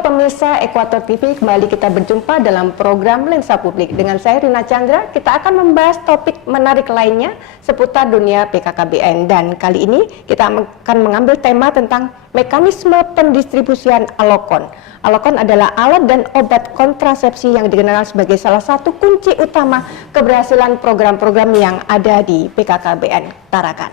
Halo pemirsa Ekuator TV, kembali kita berjumpa dalam program Lensa Publik. Dengan saya Rina Chandra, kita akan membahas topik menarik lainnya seputar dunia PKKBN. Dan kali ini kita akan mengambil tema tentang mekanisme pendistribusian alokon. Alokon adalah alat dan obat kontrasepsi yang dikenal sebagai salah satu kunci utama keberhasilan program-program yang ada di PKKBN Tarakan.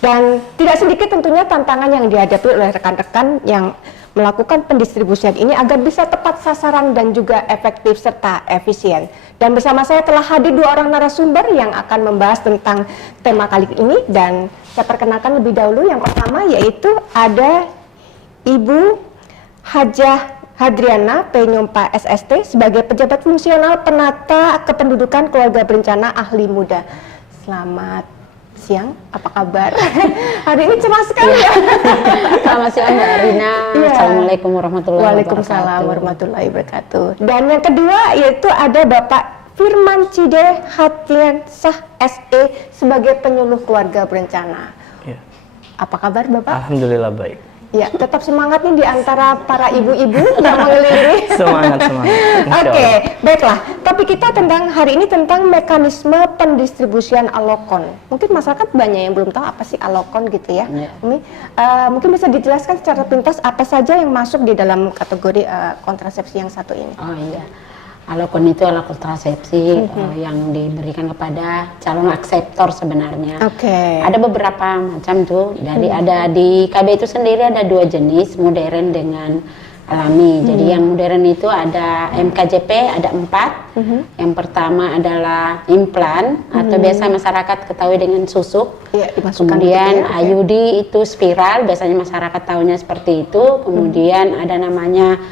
Dan tidak sedikit tentunya tantangan yang dihadapi oleh rekan-rekan yang melakukan pendistribusian ini agar bisa tepat sasaran dan juga efektif serta efisien. Dan bersama saya telah hadir dua orang narasumber yang akan membahas tentang tema kali ini, dan saya perkenalkan lebih dahulu. Yang pertama yaitu ada Ibu Hajah Hadriana Penyompa SST sebagai pejabat fungsional penata kependudukan keluarga berencana ahli muda. Selamat siang, apa kabar? Hari ini cemas sekali ya. Selamat siang Mbak Rina. Ya. Assalamualaikum warahmatullahi wabarakatuh. Waalaikumsalam warahmatullahi wabarakatuh. Dan yang kedua yaitu ada Bapak Firman Cide Hatiansah SE sebagai penyuluh keluarga berencana. Ya. Apa kabar Bapak? Alhamdulillah baik. Ya, tetap semangat nih di antara para ibu-ibu yang mengelilingi. Semangat. Oke, baiklah. Tapi kita hari ini tentang mekanisme pendistribusian alokon. Mungkin masyarakat banyak yang belum tahu apa sih alokon gitu ya. Umi, mungkin bisa dijelaskan secara pintas apa saja yang masuk di dalam kategori kontrasepsi yang satu ini. Oh iya. Alokon itu alat kontrasepsi yang diberikan kepada calon akseptor sebenarnya. Oke. Ada beberapa macam tuh. Ada di KB itu sendiri ada dua jenis, modern dengan alami. Jadi yang modern itu ada MKJP, ada 4. Yang pertama adalah implan atau biasa masyarakat ketahui dengan susuk. Iya, dimasukkan Kemudian gitu ya. IUD itu spiral, biasanya masyarakat tahunya seperti itu. Kemudian ada namanya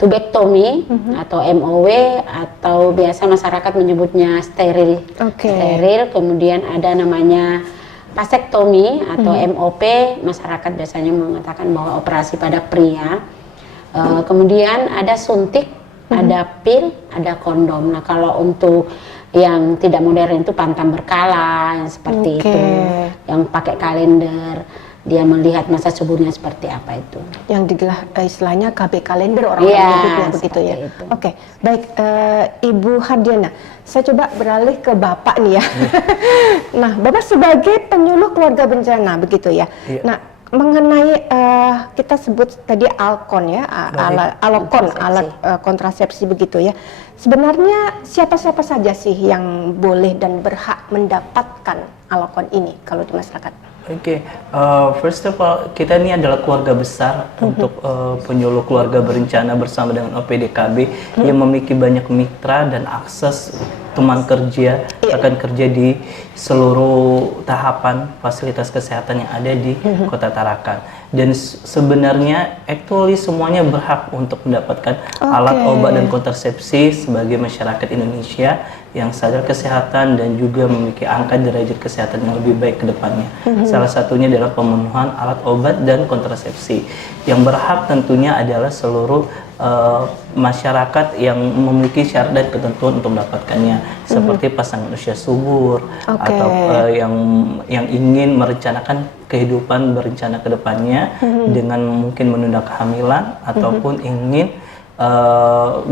tubektomi atau MOW, atau biasa masyarakat menyebutnya steril. Steril. Kemudian ada namanya vasektomi atau MOP, masyarakat biasanya mengatakan bahwa operasi pada pria. Kemudian ada suntik, ada pil, ada kondom. Nah kalau untuk yang tidak modern itu pantang berkala, yang seperti itu, yang pakai kalender. Dia melihat masa suburnya seperti apa itu. Yang digelar istilahnya KB kalender orang-orang menyebutnya begitu ya. Itu. Oke, baik Ibu Hadriana, saya coba beralih ke Bapak nih ya. Nah, Bapak sebagai penyuluh keluarga berencana begitu ya. Iya. Nah, mengenai kita sebut tadi alkon ya, alokon, alat kontrasepsi begitu ya. Sebenarnya siapa-siapa saja sih yang boleh dan berhak mendapatkan alokon ini kalau di masyarakat? Oke, first of all, kita ini adalah keluarga besar untuk penyuluh keluarga berencana bersama dengan OPDKB yang memiliki banyak mitra dan akses teman kerja, rekan kerja di seluruh tahapan fasilitas kesehatan yang ada di Kota Tarakan. Dan sebenarnya actually semuanya berhak untuk mendapatkan alat obat dan kontrasepsi sebagai masyarakat Indonesia yang sadar kesehatan dan juga memiliki angka derajat kesehatan yang lebih baik ke depannya. Salah satunya adalah pemenuhan alat obat dan kontrasepsi. Yang berhak tentunya adalah seluruh masyarakat yang memiliki syarat dan ketentuan untuk mendapatkannya, seperti pasangan usia subur atau yang ingin merencanakan kehidupan berencana ke depannya dengan mungkin menunda kehamilan ataupun ingin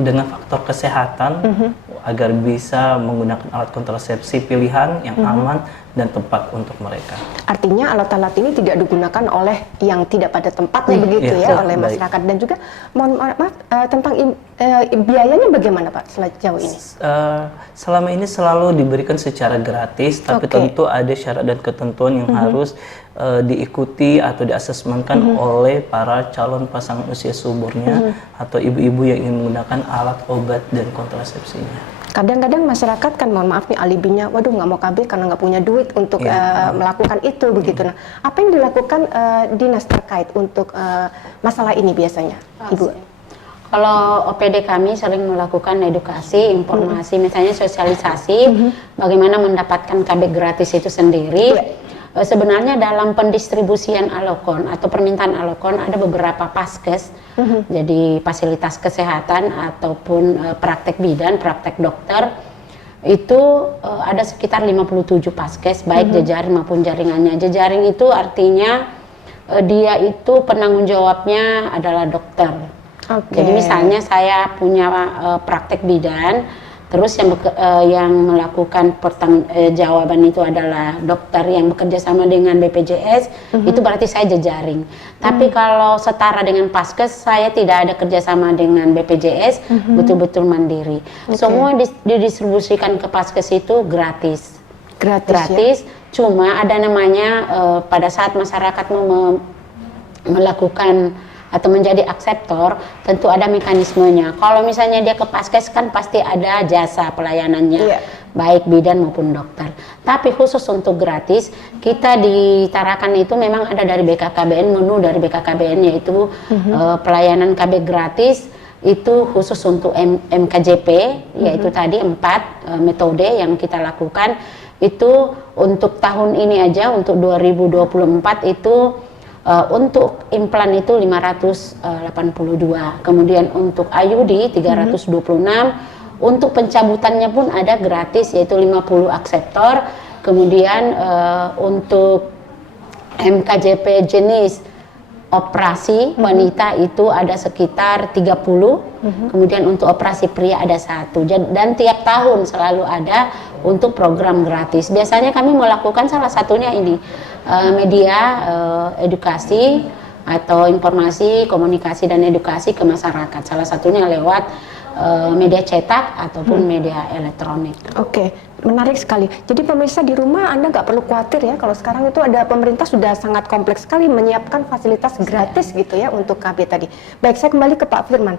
dengan faktor kesehatan agar bisa menggunakan alat kontrasepsi pilihan yang aman dan tepat untuk mereka. Artinya alat-alat ini tidak digunakan oleh yang tidak pada tempatnya begitu ya, oleh masyarakat. Dan juga mohon maaf tentang biayanya bagaimana Pak sejauh ini? Selama ini selalu diberikan secara gratis, tapi tentu ada syarat dan ketentuan yang harus diikuti atau diasesmenkan oleh para calon pasangan usia suburnya atau ibu-ibu yang ingin menggunakan alat obat dan kontrasepsinya. Kadang-kadang masyarakat kan mohon maaf nih alibinya, waduh nggak mau KB karena nggak punya duit untuk melakukan itu begitu. Nah, apa yang dilakukan dinas terkait untuk masalah ini biasanya, Ibu? Kalau OPD kami sering melakukan edukasi, informasi, misalnya sosialisasi, bagaimana mendapatkan KB gratis itu sendiri. Sebenarnya dalam pendistribusian alokon atau permintaan alokon ada beberapa paskes, jadi fasilitas kesehatan ataupun praktek bidan, praktek dokter, itu ada sekitar 57 paskes, baik jejaring maupun jaringannya. Jejaring itu artinya dia itu penanggung jawabnya adalah dokter. Oke. Jadi misalnya saya punya praktek bidan, terus yang melakukan jawaban itu adalah dokter yang bekerja sama dengan BPJS, itu berarti saya jejaring. Tapi kalau setara dengan Paskes, saya tidak ada kerjasama dengan BPJS, betul-betul mandiri. Semua didistribusikan ke Paskes itu gratis. Gratis. Ya? Cuma ada namanya pada saat masyarakat melakukan atau menjadi akseptor, tentu ada mekanismenya. Kalau misalnya dia ke Paskes kan pasti ada jasa pelayanannya, baik bidan maupun dokter. Tapi khusus untuk gratis, kita di Tarakan itu memang ada dari BKKBN, menu dari BKKBN yaitu pelayanan KB gratis, itu khusus untuk MKJP, yaitu tadi 4 metode yang kita lakukan. Itu untuk tahun ini aja, untuk 2024 itu untuk implan itu 582, kemudian untuk IUD 326, untuk pencabutannya pun ada gratis yaitu 50 akseptor, kemudian untuk MKJP jenis operasi wanita itu ada sekitar 30, kemudian untuk operasi pria ada 1, dan tiap tahun selalu ada untuk program gratis. Biasanya kami melakukan salah satunya ini media edukasi atau informasi, komunikasi dan edukasi ke masyarakat. Salah satunya lewat media cetak ataupun media elektronik. Oke, menarik sekali. Jadi pemirsa di rumah Anda nggak perlu khawatir ya, kalau sekarang itu ada pemerintah sudah sangat kompleks sekali menyiapkan fasilitas gratis gitu ya untuk KB tadi. Baik, saya kembali ke Pak Firman.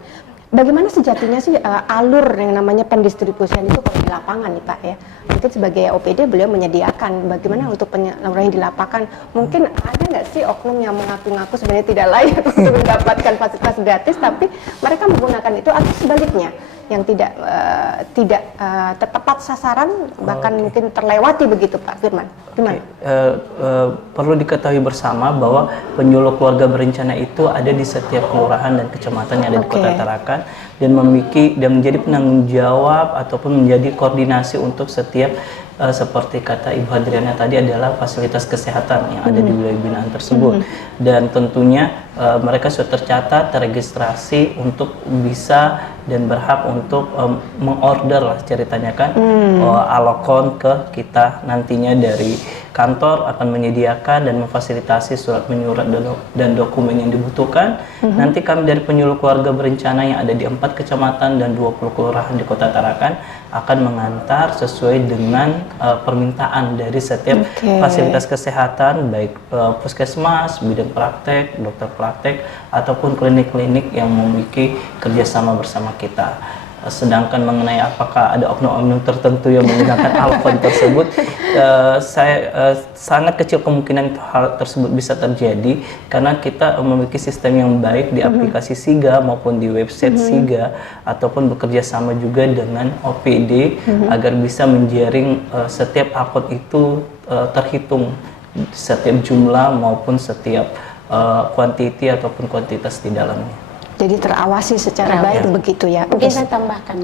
Bagaimana sejatinya sih alur yang namanya pendistribusian itu kalau di lapangan nih Pak ya? Mungkin sebagai OPD beliau menyediakan, bagaimana untuk penyaluran yang di lapangan? Mungkin ada nggak sih oknum yang mengaku-ngaku sebenarnya tidak layak untuk mendapatkan fasilitas gratis, tapi mereka menggunakan itu, atau sebaliknya yang tidak tepat sasaran, bahkan mungkin terlewati begitu Pak Firman? Gimana? Perlu diketahui bersama bahwa penyuluh keluarga berencana itu ada di setiap kelurahan dan kecamatan yang ada di Kota Tarakan, dan menjadi penanggung jawab ataupun menjadi koordinasi untuk setiap seperti kata Ibu Hadriana tadi adalah fasilitas kesehatan yang ada di wilayah binaan tersebut. Dan tentunya mereka sudah tercatat, terregistrasi untuk bisa dan berhak untuk mengorder lah ceritanya kan, alokon ke kita. Nantinya dari kantor akan menyediakan dan memfasilitasi surat menyurat dan dokumen yang dibutuhkan. Nanti kami dari penyuluh keluarga berencana yang ada di 4 kecamatan dan 20 kelurahan di Kota Tarakan akan mengantar sesuai dengan permintaan dari setiap fasilitas kesehatan, baik puskesmas, bidan praktek, dokter praktek, ataupun klinik-klinik yang memiliki kerjasama bersama kita. Sedangkan mengenai apakah ada oknum-oknum tertentu yang menggunakan alfon tersebut, sangat kecil kemungkinan hal tersebut bisa terjadi karena kita memiliki sistem yang baik di aplikasi SIGA maupun di website SIGA, ataupun bekerja sama juga dengan OPD agar bisa menjaring setiap akun itu terhitung setiap jumlah maupun setiap kuantiti ataupun kuantitas di dalamnya. Jadi terawasi secara baik begitu ya. Mungkin saya tambahkan.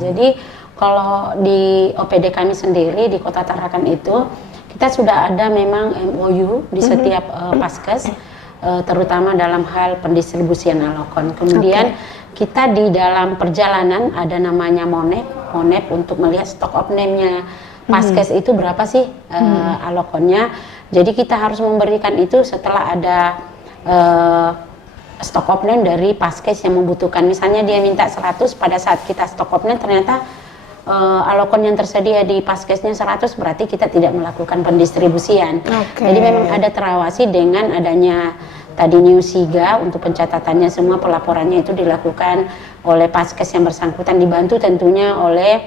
Jadi kalau di OPD kami sendiri di Kota Tarakan itu kita sudah ada memang MOU di setiap Paskes, terutama dalam hal pendistribusian alokon. Kemudian kita di dalam perjalanan ada namanya Monep untuk melihat stok of name-nya Paskes itu berapa sih alokonnya. Jadi kita harus memberikan itu setelah ada stok opname dari Paskes yang membutuhkan. Misalnya dia minta 100, pada saat kita stok opname ternyata alokon yang tersedia di Paskesnya 100, berarti kita tidak melakukan pendistribusian. Jadi memang ada terawasi dengan adanya tadi New SIGA untuk pencatatannya, semua pelaporannya itu dilakukan oleh Paskes yang bersangkutan, dibantu tentunya oleh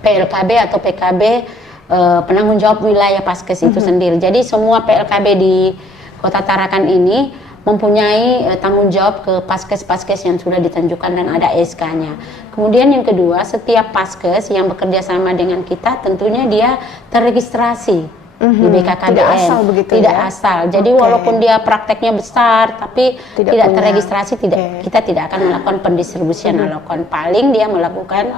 PLKB atau PKB, penanggung jawab wilayah Paskes itu sendiri. Jadi semua PLKB di Kota Tarakan ini mempunyai tanggung jawab ke Paskes-Paskes yang sudah ditentukan dan ada SK-nya. Kemudian yang kedua, setiap Paskes yang bekerja sama dengan kita tentunya dia terregistrasi di BKKBN. Tidak asal begitu tidak ya? asal. Jadi walaupun dia prakteknya besar tapi tidak terregistrasi, kita tidak akan melakukan pendistribusian alokon. Paling dia melakukan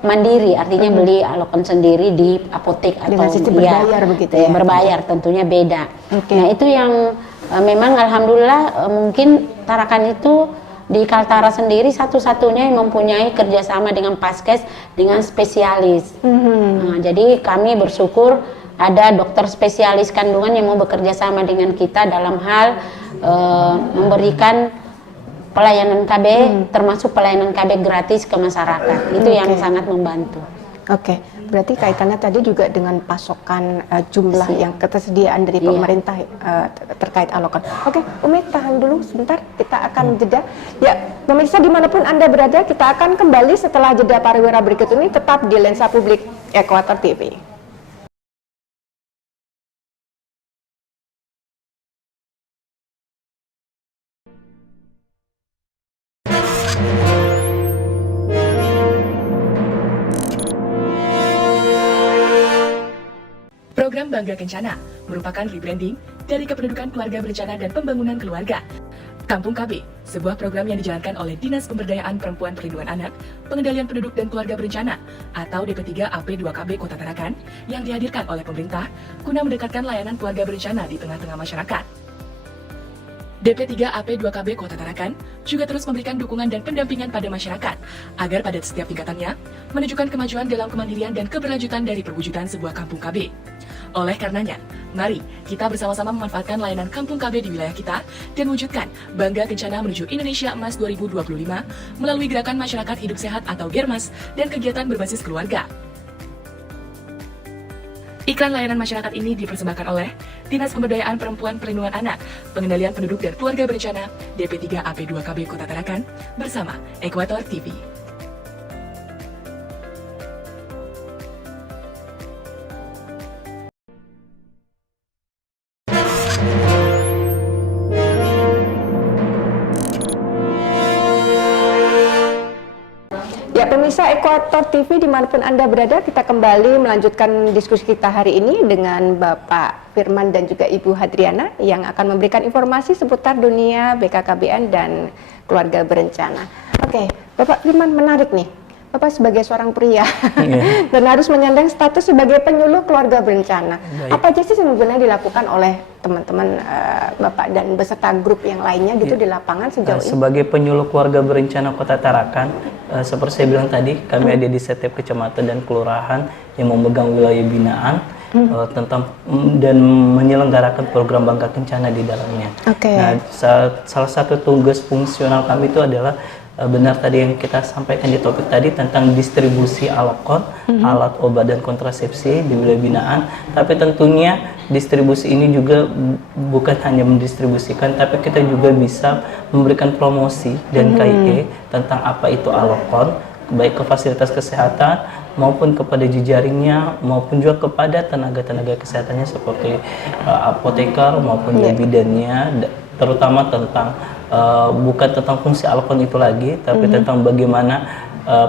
mandiri, artinya beli alokon sendiri di apotek atau berbayar begitu ya? Berbayar, tentunya beda. Nah itu yang memang alhamdulillah mungkin Tarakan itu di Kaltara sendiri satu-satunya yang mempunyai kerjasama dengan Paskes dengan spesialis. Nah, jadi kami bersyukur ada dokter spesialis kandungan yang mau bekerja sama dengan kita dalam hal memberikan pelayanan KB, termasuk pelayanan KB gratis ke masyarakat. Itu yang sangat membantu. Oke, berarti kaitannya tadi juga dengan pasokan jumlah yang ketersediaan dari pemerintah terkait alokan. Oke, Umi tahan dulu sebentar, kita akan jeda. Ya, pemirsa dimanapun Anda berada, kita akan kembali setelah jeda pariwara berikut ini, tetap di Lensa Publik Ekuator TV. Program Bangga Kencana merupakan rebranding dari Kependudukan Keluarga Berencana dan Pembangunan Keluarga. Kampung KB, sebuah program yang dijalankan oleh Dinas Pemberdayaan Perempuan Perlindungan Anak, Pengendalian Penduduk dan Keluarga Berencana atau DP3 AP2KB Kota Tarakan yang dihadirkan oleh pemerintah guna mendekatkan layanan keluarga berencana di tengah-tengah masyarakat. DP3 AP2KB Kota Tarakan juga terus memberikan dukungan dan pendampingan pada masyarakat agar pada setiap tingkatannya menunjukkan kemajuan dalam kemandirian dan keberlanjutan dari perwujudan sebuah kampung KB. Oleh karenanya, mari kita bersama-sama memanfaatkan layanan Kampung KB di wilayah kita dan wujudkan Bangga Kencana menuju Indonesia Emas 2025 melalui Gerakan Masyarakat Hidup Sehat atau GERMAS dan kegiatan berbasis keluarga. Iklan layanan masyarakat ini dipersembahkan oleh Dinas Pemberdayaan Perempuan Perlindungan Anak, Pengendalian Penduduk dan Keluarga Berencana, DP3 AP2KB Kota Tarakan, bersama Ekuator TV. Ya, pemirsa Ekuator TV dimanapun Anda berada, kita kembali melanjutkan diskusi kita hari ini dengan Bapak Firman dan juga Ibu Hadriana yang akan memberikan informasi seputar dunia BKKBN dan keluarga berencana. Oke, Bapak Firman, menarik nih. Bapak sebagai seorang pria dan harus menyandang status sebagai penyuluh keluarga berencana. Baik. Apa aja sih sebenarnya dilakukan oleh teman-teman Bapak dan beserta grup yang lainnya gitu di lapangan sejauh ini? Sebagai penyuluh keluarga berencana Kota Tarakan, seperti saya bilang tadi, kami ada di setiap kecamatan dan kelurahan yang memegang wilayah binaan tentang dan menyelenggarakan program Bangga Kencana di dalamnya. Oke. Nah, salah satu tugas fungsional kami itu adalah benar tadi yang kita sampaikan di topik tadi tentang distribusi alokon, alat obat dan kontrasepsi di wilayah binaan. Tapi tentunya distribusi ini juga bukan hanya mendistribusikan, tapi kita juga bisa memberikan promosi dan KIE tentang apa itu alokon, baik ke fasilitas kesehatan maupun kepada jejaringnya maupun juga kepada tenaga-tenaga kesehatannya seperti apoteker maupun bidannya, terutama tentang bukan tentang fungsi alkon itu lagi, tapi tentang bagaimana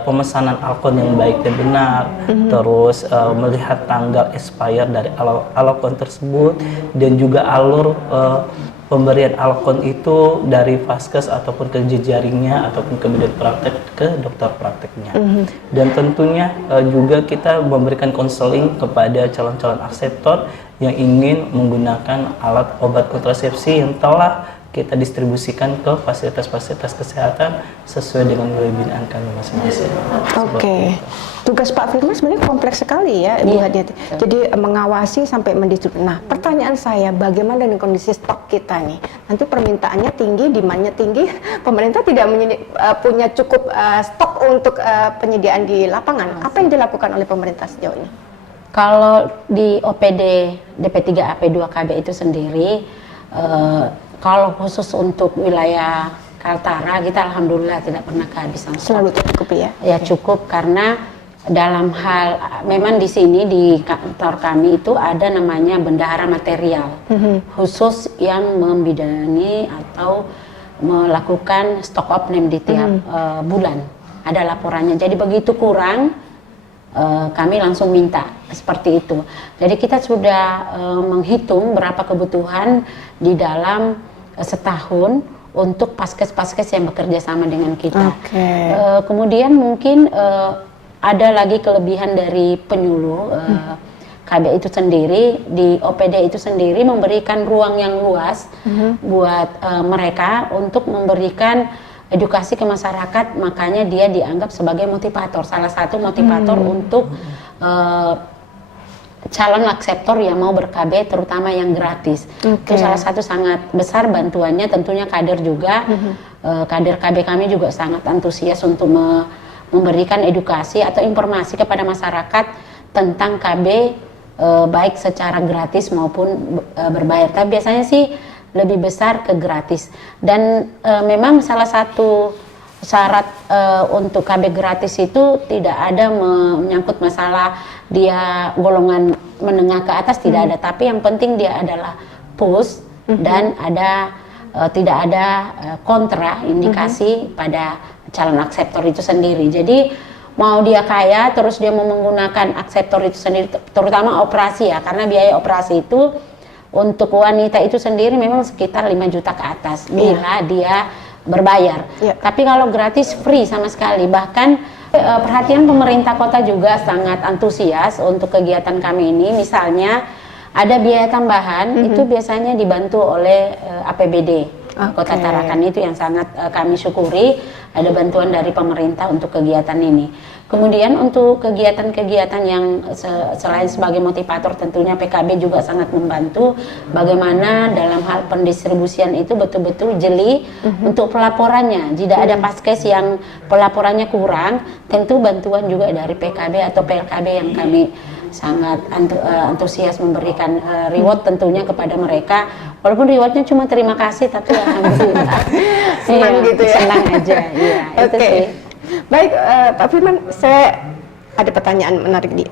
pemesanan alkon yang baik dan benar, terus melihat tanggal expire dari alkon tersebut dan juga alur pemberian alkon itu dari vaskes ataupun ke jejaringnya ataupun ke bidan praktek ke dokter prakteknya. Dan tentunya juga kita memberikan konseling kepada calon-calon akseptor yang ingin menggunakan alat obat kontrasepsi yang telah kita distribusikan ke fasilitas-fasilitas kesehatan sesuai dengan wilayah binaan kami masing-masing. Oke. Tugas Pak Firman sebenarnya kompleks sekali ya, Ibu Hadiati. Jadi mengawasi sampai mendistribusi. Nah, pertanyaan saya, bagaimana dengan kondisi stok kita nih? Nanti permintaannya tinggi, demand-nya tinggi, pemerintah tidak punya cukup stok untuk penyediaan di lapangan. Apa yang dilakukan oleh pemerintah sejauh ini? Kalau di OPD DP3 AP2KB itu sendiri, kalau khusus untuk wilayah Kaltara, kita alhamdulillah tidak pernah kehabisan stok. Selalu tercukupi ya? Ya cukup, karena dalam hal, memang di sini di kantor kami itu ada namanya bendahara material, khusus yang membidangi atau melakukan stok opname di tiap bulan. Ada laporannya, jadi begitu kurang, kami langsung minta seperti itu. Jadi kita sudah menghitung berapa kebutuhan di dalam setahun untuk paskes-paskes yang bekerja sama dengan kita. Kemudian mungkin ada lagi kelebihan dari penyuluh KB itu sendiri, di OPD itu sendiri memberikan ruang yang luas buat mereka untuk memberikan edukasi ke masyarakat, makanya dia dianggap sebagai motivator, salah satu motivator untuk calon akseptor yang mau ber-KB, terutama yang gratis. Itu salah satu sangat besar bantuannya. Tentunya kader juga, kader KB kami juga sangat antusias untuk memberikan edukasi atau informasi kepada masyarakat tentang KB, baik secara gratis maupun berbayar. Tapi biasanya sih lebih besar ke gratis. Dan memang salah satu syarat untuk KB gratis itu tidak ada menyangkut masalah dia golongan menengah ke atas, tidak ada, tapi yang penting dia adalah push dan ada tidak ada kontra indikasi pada calon akseptor itu sendiri. Jadi mau dia kaya terus dia mau menggunakan akseptor itu sendiri, terutama operasi ya, karena biaya operasi itu untuk wanita itu sendiri memang sekitar 5 juta ke atas bila dia berbayar. Tapi kalau gratis free sama sekali. Bahkan perhatian pemerintah kota juga sangat antusias untuk kegiatan kami ini. Misalnya ada biaya tambahan itu biasanya dibantu oleh APBD Kota Tarakan, itu yang sangat kami syukuri, ada bantuan dari pemerintah untuk kegiatan ini. Kemudian untuk kegiatan-kegiatan yang selain sebagai motivator, tentunya PKB juga sangat membantu bagaimana dalam hal pendistribusian itu betul-betul jeli untuk pelaporannya. Jika ada paskes yang pelaporannya kurang, tentu bantuan juga dari PKB atau PLKB yang kami sangat antusias memberikan reward tentunya kepada mereka. Walaupun rewardnya cuma terima kasih, tapi alhamdulillah senang gitu ya, senang aja. Iya, itu sih. Baik, Pak Firman, saya ada pertanyaan menarik nih.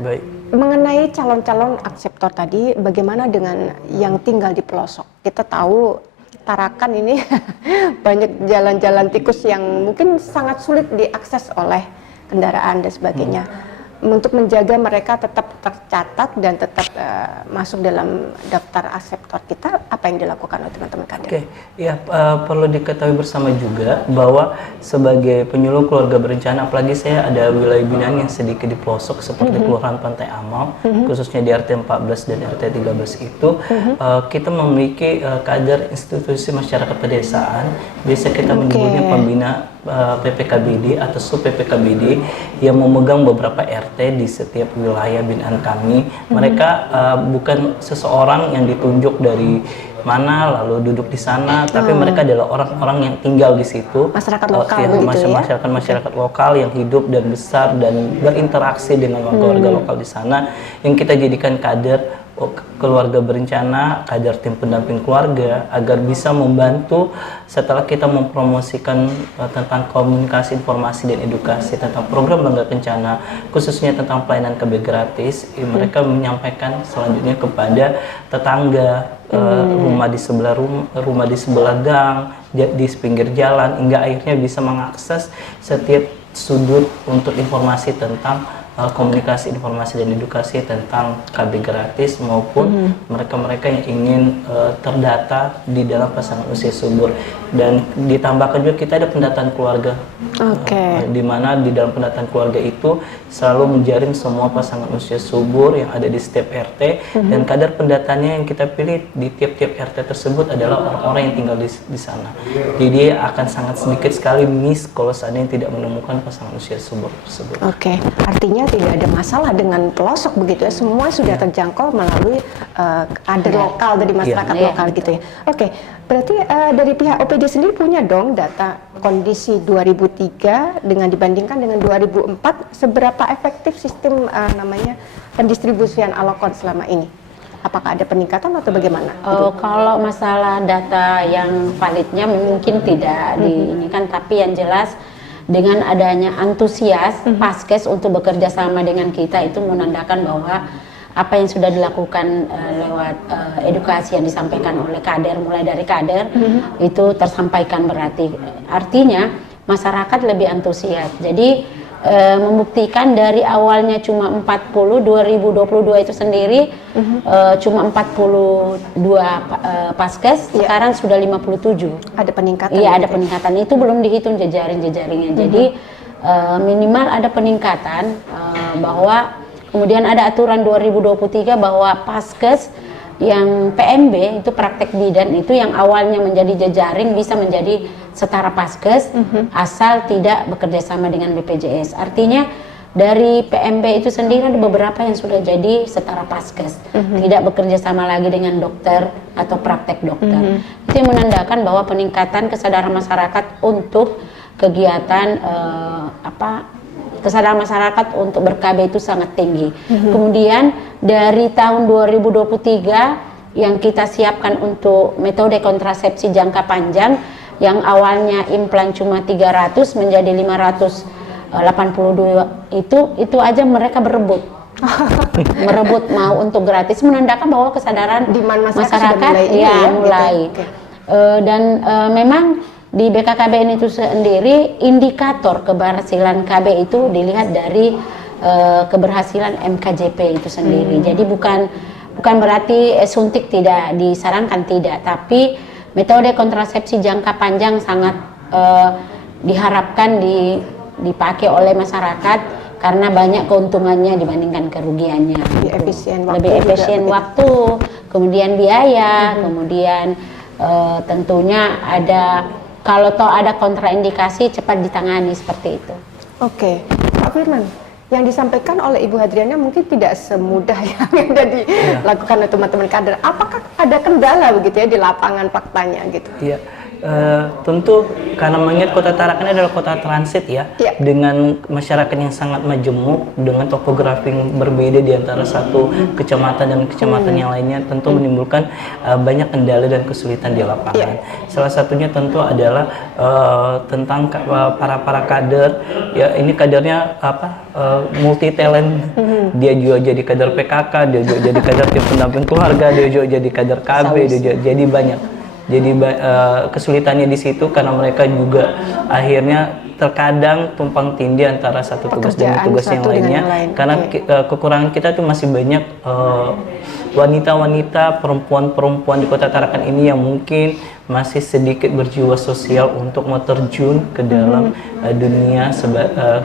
Baik. Mengenai calon-calon akseptor tadi, bagaimana dengan yang tinggal di pelosok? Kita tahu Tarakan ini banyak jalan-jalan tikus yang mungkin sangat sulit diakses oleh kendaraan dan sebagainya. Untuk menjaga mereka tetap tercatat dan tetap masuk dalam daftar akseptor kita, apa yang dilakukan oleh teman-teman kader? Oke, ya perlu diketahui bersama juga bahwa sebagai penyuluh keluarga berencana, apalagi saya ada wilayah binaan yang sedikit di pelosok seperti Kelurahan Pantai Amal, khususnya di RT 14 dan RT 13 itu, kita memiliki kader institusi masyarakat pedesaan. Biasa kita menyebutnya pembina PPKBD atau sub PPKBD yang memegang beberapa RT di setiap wilayah binaan kami. Mereka bukan seseorang yang ditunjuk dari mana lalu duduk di sana, tapi mereka adalah orang-orang yang tinggal di situ, masyarakat lokal masyarakat lokal yang hidup dan besar dan berinteraksi dengan warga-warga lokal di sana, yang kita jadikan kader keluarga berencana, kader tim pendamping keluarga, agar bisa membantu setelah kita mempromosikan tentang komunikasi, informasi dan edukasi tentang program Bangga Kencana, khususnya tentang pelayanan KB gratis. Mereka menyampaikan selanjutnya kepada tetangga, rumah di sebelah gang, di pinggir jalan, hingga akhirnya bisa mengakses setiap sudut untuk informasi tentang komunikasi, informasi dan edukasi tentang KB gratis maupun mereka-mereka yang ingin terdata di dalam pasangan usia subur. Dan ditambahkan juga kita ada pendataan keluarga, di mana di dalam pendataan keluarga itu selalu menjaring semua pasangan usia subur yang ada di setiap RT, dan kadar pendatanya yang kita pilih di tiap-tiap RT tersebut adalah orang-orang yang tinggal di sana. Jadi akan sangat sedikit sekali miss kalau seandainya tidak menemukan pasangan usia subur tersebut. Artinya tidak ada masalah dengan pelosok begitu ya, semua sudah terjangkau melalui kader lokal dari masyarakat lokal gitu ya. Berarti dari pihak OPD sendiri punya dong data kondisi 2003 dengan dibandingkan dengan 2004, seberapa efektif sistem pendistribusian alokon selama ini? Apakah ada peningkatan atau bagaimana? Kalau masalah data yang validnya mungkin tidak diinikan, tapi yang jelas dengan adanya antusias Paskes untuk bekerja sama dengan kita itu menandakan bahwa apa yang sudah dilakukan lewat edukasi yang disampaikan oleh kader, mulai dari kader itu tersampaikan, berarti artinya masyarakat lebih antusias. Jadi membuktikan dari awalnya cuma 40, 2022 itu sendiri cuma 42 Paskes, sekarang sudah 57. Ada peningkatan? Iya, ada peningkatan. Itu belum dihitung jejaring-jejaringnya. Jadi minimal ada peningkatan, bahwa kemudian ada aturan 2023 bahwa Paskes yang PMB itu praktek bidan itu yang awalnya menjadi jejaring bisa menjadi setara Paskes asal tidak bekerja sama dengan BPJS. Artinya dari PMB itu sendiri ada beberapa yang sudah jadi setara Paskes, tidak bekerja sama lagi dengan dokter atau praktek dokter. Itu yang menandakan bahwa peningkatan kesadaran masyarakat untuk kegiatan kesadaran masyarakat untuk ber-KB itu sangat tinggi. Kemudian dari tahun 2023 yang kita siapkan untuk metode kontrasepsi jangka panjang yang awalnya implan cuma 300 menjadi 582 itu aja mereka berebut. Merebut mau untuk gratis, menandakan bahwa kesadaran Demand masyarakat mulai. Gitu. Dan memang di BKKBN itu sendiri indikator keberhasilan KB itu dilihat dari keberhasilan MKJP itu sendiri. Jadi bukan berarti suntik tidak disarankan, tidak, tapi metode kontrasepsi jangka panjang sangat diharapkan dipakai oleh masyarakat karena banyak keuntungannya dibandingkan kerugiannya. Lebih efisien waktu, kemudian biaya, kemudian tentunya kalau ada kontraindikasi cepat ditangani seperti itu. Oke, Pak Firman, yang disampaikan oleh Ibu Hadriana mungkin tidak semudah yang ada dilakukan oleh teman-teman kader. Apakah ada kendala begitu ya di lapangan faktanya gitu? Iya, tentu karena mengingat Kota Tarakan adalah kota transit ya, dengan masyarakat yang sangat majemuk, dengan topografi yang berbeda di antara satu kecamatan dan kecamatan yang lainnya, tentu menimbulkan banyak kendala dan kesulitan di lapangan. Salah satunya tentu adalah tentang para kader. Ya, ini kadernya multi talent. Dia juga jadi kader PKK, dia juga jadi kader tim pendamping keluarga, dia juga jadi kader KB, dia juga jadi banyak. Jadi kesulitannya di situ karena mereka juga akhirnya terkadang tumpang tindih antara satu tugas dengan tugas yang lainnya. Karena kekurangan kita tuh masih banyak wanita-wanita, perempuan-perempuan di Kota Tarakan ini yang mungkin masih sedikit berjiwa sosial untuk mau terjun ke dalam dunia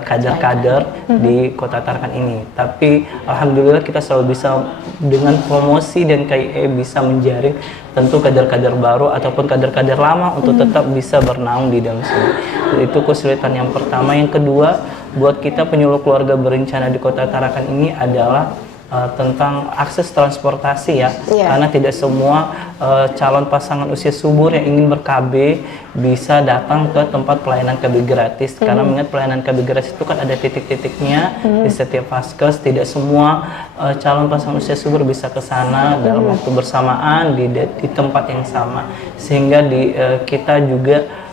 kader-kader di Kota Tarakan ini. Tapi alhamdulillah kita selalu bisa dengan promosi dan KIE bisa menjaring tentu kader-kader baru ataupun kader-kader lama untuk tetap bisa bernaung di dalam sini. Itu kesulitan yang pertama. Yang kedua, buat kita penyuluh keluarga berencana di Kota Tarakan ini adalah tentang akses transportasi ya, karena tidak semua calon pasangan usia subur yang ingin ber-KB bisa datang ke tempat pelayanan KB gratis, karena mengingat pelayanan KB gratis itu kan ada titik-titiknya di setiap Paskes. Tidak semua calon pasangan usia subur bisa ke sana dalam waktu bersamaan di tempat yang sama, sehingga kita juga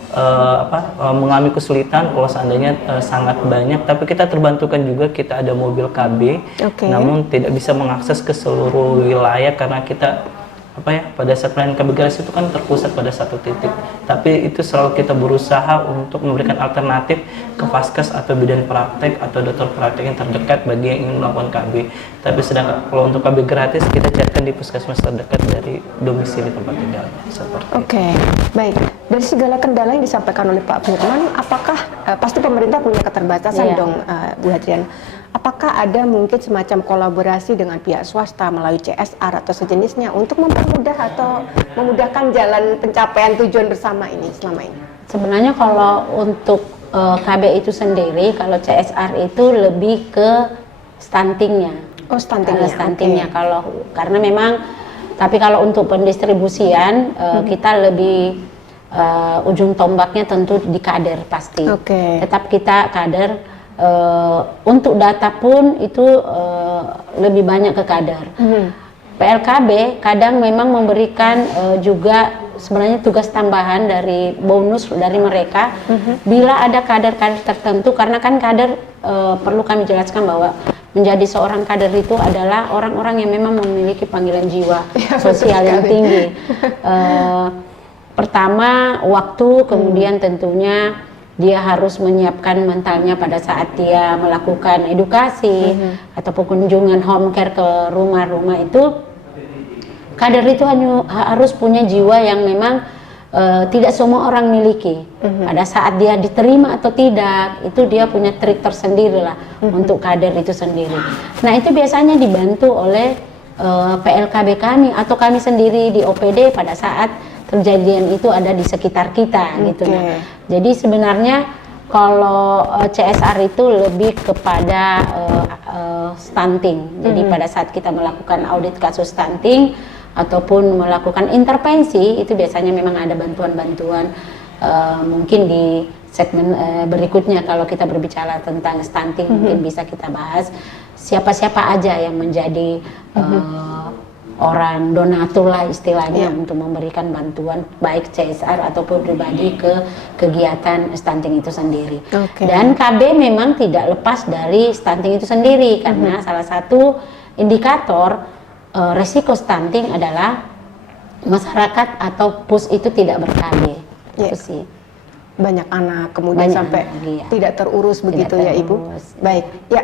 mengalami kesulitan kalau seandainya sangat banyak, tapi kita terbantukan juga, kita ada mobil KB, namun tidak bisa mengakses ke seluruh wilayah karena kita pada saat pelayanan KB gratis itu kan terpusat pada satu titik. Tapi itu selalu kita berusaha untuk memberikan alternatif ke Paskes atau bidan praktek atau dokter praktek yang terdekat bagi yang ingin melakukan KB. Tapi sedangkan kalau untuk KB gratis kita carikan di puskesmas terdekat dari domisili tempat tinggalnya. Oke, baik. Dari segala kendala yang disampaikan oleh Pak Firman, apakah pasti pemerintah punya keterbatasan dong, Bu Hadrian? Apakah ada mungkin semacam kolaborasi dengan pihak swasta melalui CSR atau sejenisnya untuk mempermudah atau memudahkan jalan pencapaian tujuan bersama ini selama ini? Sebenarnya kalau untuk KB itu sendiri, kalau CSR itu lebih ke stuntingnya. Oh, stuntingnya. Karena memang, tapi kalau untuk pendistribusian kita lebih ujung tombaknya tentu di kader pasti. Tetap kita kader. Untuk data pun itu lebih banyak ke kader. PLKB kadang memang memberikan juga sebenarnya tugas tambahan dari bonus dari mereka bila ada kader-kader tertentu, karena kan kader perlu kami jelaskan bahwa menjadi seorang kader itu adalah orang-orang yang memang memiliki panggilan jiwa sosial yang tinggi. Pertama waktu, kemudian tentunya dia harus menyiapkan mentalnya pada saat dia melakukan edukasi ataupun kunjungan home care ke rumah-rumah itu. Kader itu harus punya jiwa yang memang tidak semua orang miliki. Pada saat dia diterima atau tidak, itu dia punya trik tersendiri lah untuk kader itu sendiri. Nah itu biasanya dibantu oleh PLKB kami atau kami sendiri di OPD pada saat kejadian itu ada di sekitar kita gitu. Nah, jadi sebenarnya kalau CSR itu lebih kepada stunting. Jadi pada saat kita melakukan audit kasus stunting ataupun melakukan intervensi, itu biasanya memang ada bantuan-bantuan. Mungkin di segmen berikutnya kalau kita berbicara tentang stunting mungkin bisa kita bahas siapa-siapa aja yang menjadi orang donatur lah istilahnya untuk memberikan bantuan baik CSR ataupun pribadi ke kegiatan stunting itu sendiri. Dan KB memang tidak lepas dari stunting itu sendiri karena salah satu indikator resiko stunting adalah masyarakat atau PUS itu tidak ber-KB. Itu sih. Banyak anak kemudian sampai tidak terurus begitu ya Ibu. Baik, ya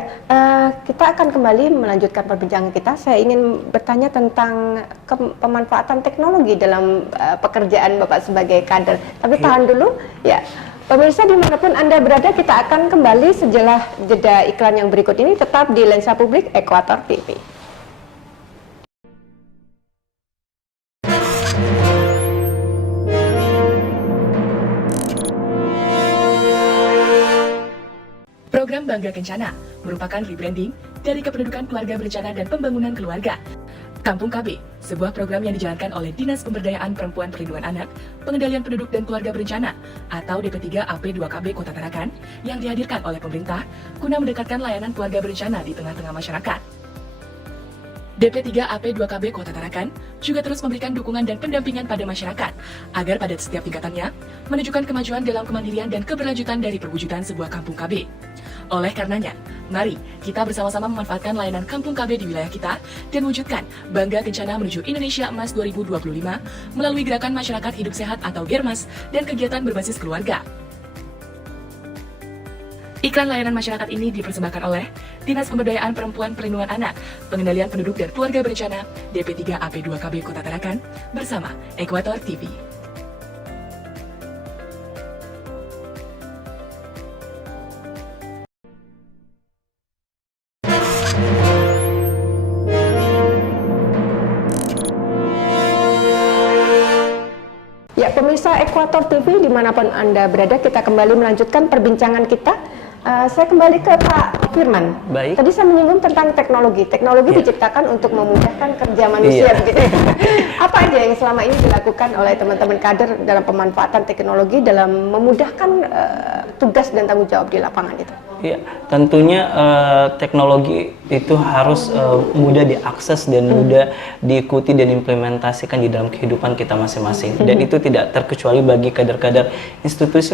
kita akan kembali melanjutkan perbincangan kita. Saya ingin bertanya tentang pemanfaatan teknologi dalam pekerjaan Bapak sebagai kader. Tapi tahan dulu, ya. Pemirsa dimanapun Anda berada, kita akan kembali setelah jeda iklan yang berikut ini. Tetap di Lensa Publik Ekuator TV. Program Bangga Kencana merupakan rebranding dari Kependudukan Keluarga Berencana dan Pembangunan Keluarga. Kampung KB, sebuah program yang dijalankan oleh Dinas Pemberdayaan Perempuan Perlindungan Anak, Pengendalian Penduduk dan Keluarga Berencana atau DP3 AP2KB Kota Tarakan yang dihadirkan oleh pemerintah guna mendekatkan layanan keluarga berencana di tengah-tengah masyarakat. DP3 AP2KB Kota Tarakan juga terus memberikan dukungan dan pendampingan pada masyarakat agar pada setiap tingkatannya menunjukkan kemajuan dalam kemandirian dan keberlanjutan dari perwujudan sebuah kampung KB. Oleh karenanya, mari kita bersama-sama memanfaatkan layanan Kampung KB di wilayah kita dan wujudkan Bangga Kencana menuju Indonesia Emas 2025 melalui Gerakan Masyarakat Hidup Sehat atau GERMAS dan kegiatan berbasis keluarga. Iklan layanan masyarakat ini dipersembahkan oleh Dinas Pemberdayaan Perempuan Perlindungan Anak, Pengendalian Penduduk dan Keluarga Berencana, DP3 AP2KB Kota Tarakan, bersama Ekuator TV. Ya, pemirsa Ekuator TV dimanapun Anda berada, kita kembali melanjutkan perbincangan kita. Saya kembali ke Pak Firman. Baik. Tadi saya menyinggung tentang teknologi. Teknologi diciptakan untuk memudahkan kerja manusia, begitu. Apa aja yang selama ini dilakukan oleh teman-teman kader dalam pemanfaatan teknologi dalam memudahkan tugas dan tanggung jawab di lapangan itu? Iya, tentunya teknologi itu harus mudah diakses dan mudah diikuti dan implementasikan di dalam kehidupan kita masing-masing. Dan itu tidak terkecuali bagi kader-kader institusi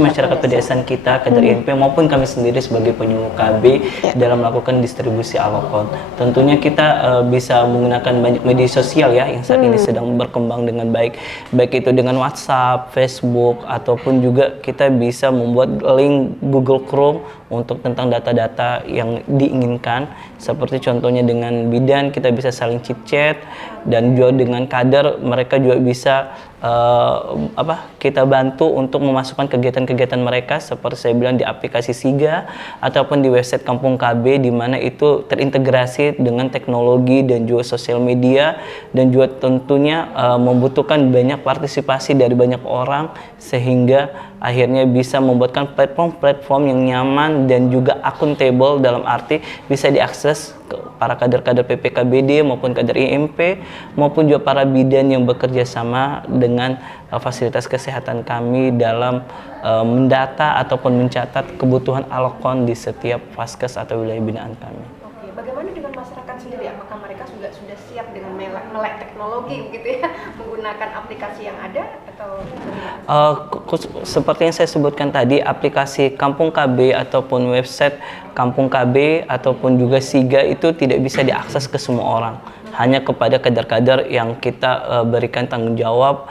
masyarakat pedesaan kita, kader INP maupun kami sendiri sebagai penyuluh KB dalam melakukan distribusi alokon. Tentunya kita bisa menggunakan banyak media sosial ya yang saat ini sedang berkembang dengan baik itu dengan WhatsApp, Facebook, ataupun juga kita bisa membuat link Google Chrome untuk tentang data-data yang diinginkan, seperti contohnya dengan bidan kita bisa saling chit-chat, dan juga dengan kader mereka juga bisa kita bantu untuk memasukkan kegiatan-kegiatan mereka seperti saya bilang di aplikasi SIGA ataupun di website Kampung KB, di mana itu terintegrasi dengan teknologi dan juga sosial media, dan juga tentunya membutuhkan banyak partisipasi dari banyak orang sehingga akhirnya bisa membuatkan platform-platform yang nyaman dan juga akuntabel, dalam arti bisa diakses ke para kader-kader PPKBD maupun kader IMP maupun juga para bidan yang bekerja sama dengan fasilitas kesehatan kami dalam mendata ataupun mencatat kebutuhan alokon di setiap vaskes atau wilayah binaan kami. Oke, bagaimana dengan masyarakat sendiri? Apakah mereka sudah siap dengan melek teknologi begitu ya, menggunakan aplikasi yang ada atau? Seperti yang saya sebutkan tadi, aplikasi Kampung KB ataupun website Kampung KB ataupun juga SIGA itu tidak bisa diakses ke semua orang, hanya kepada kader-kader yang kita berikan tanggung jawab